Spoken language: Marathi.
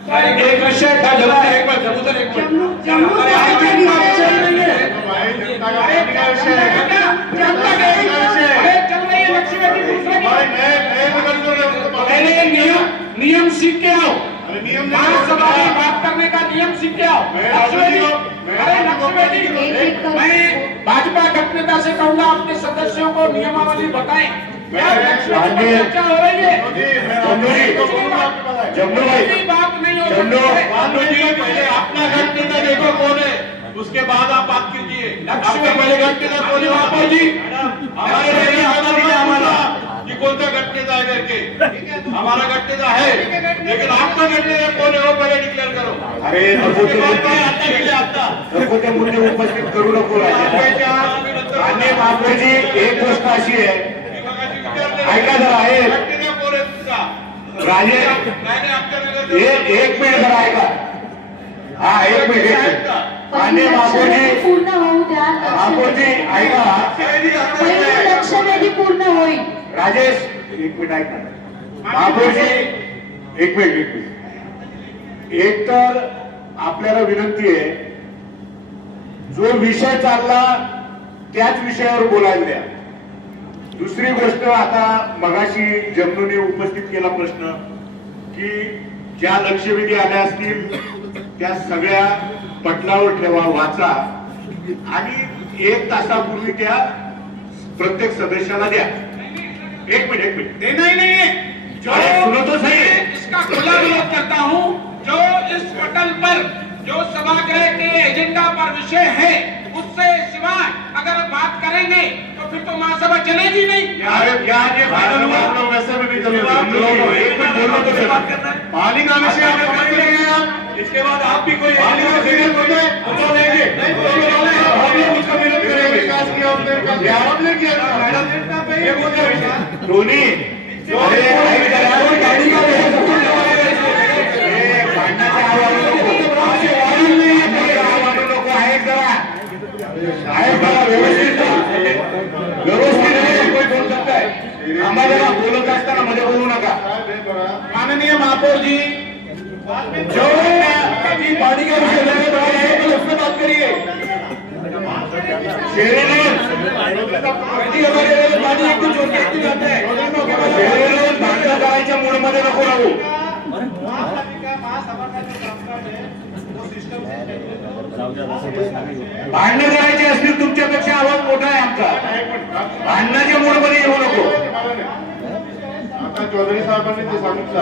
एक विषय था जम्मू एक बार जम्मू तो एक नियम सीख के आओ। विधानसभा में बात करने का नियम सीख के आओ। मैं भाजपा गठनेता से कहूंगा अपने सदस्यों को नियमावली बताएं। चर्चा हो रही है। जम्मू बात नहीं हो जी पहले अपना गठनेता देखो कौन है, उसके बाद आप बात कीजिए। आपका पहले गठनेता कौन है बापू जी? हमारे हमारा कि कौन सा गठनेता है करके हमारा गठनेता है, लेकिन आपका गठनेता कौन है वो पहले डिक्लेअर करो। अरे नको ते मुद्दे उपस्थित करू नको आणि महापौरजी एक गोष्ट अशी आहे, ऐका जरा आहे गठनेता कौन है तुमचा? राजे एक मिनिट जरा ऐका। हा एक मिनिट आणि महापौरजी पूर्ण होऊ द्या। महापौरजी ऐका, पहिले लक्षवेधी पूर्ण होईल। राजेश एक मिनिट ऐका। महापौरजी एक मिनिट एक तर आपल्याला विनंती आहे, जो विषय चालला त्याच विषयावर बोलायला द्या। दुसरी गोष्ट, आता मगाशी जमनूने उपस्थित केला प्रश्न की ज्या लक्षवेधी आल्या असतील त्या सगळ्या पटलावर ठेवा, वाचा आणि 1 तासापूर्वी त्या प्रत्येक सदस्याला द्या। एक मिनिट नहीं जो सुनो तो सही। इसका खुला विरोध करता हूँ। जो इस पटल पर जो सभागृह के एजेंडा पर विषय है उससे सिवाय अगर बात करेंगे तो फिर तो महासभा चलेगी नहीं। वैसे भी नहीं चलेगा। एक मिनट बोलो तो बात करना है। पानी का विषय आप समझ लेंगे आप, इसके बाद आप भी कोई पानी का विषय बोले तो देंगे हम लोग उसका विरोध करेंगे। विकास किया हमने किया धोनी बोलत असताना मध्ये बोलू नका। माननीय महापौर जी जो पानी का विषय उसमें बात करिए। पानी एकदम जोर से जाता है, भांडण करायच्या मूड मध्ये नको राहू। भांडणं करायची असतील तुमच्यापेक्षा आवाज मोठा आहे आमचा, भांडणाच्या मूड मध्ये येऊ नको। आता चौधरी साहेबांनी ते सांगितलं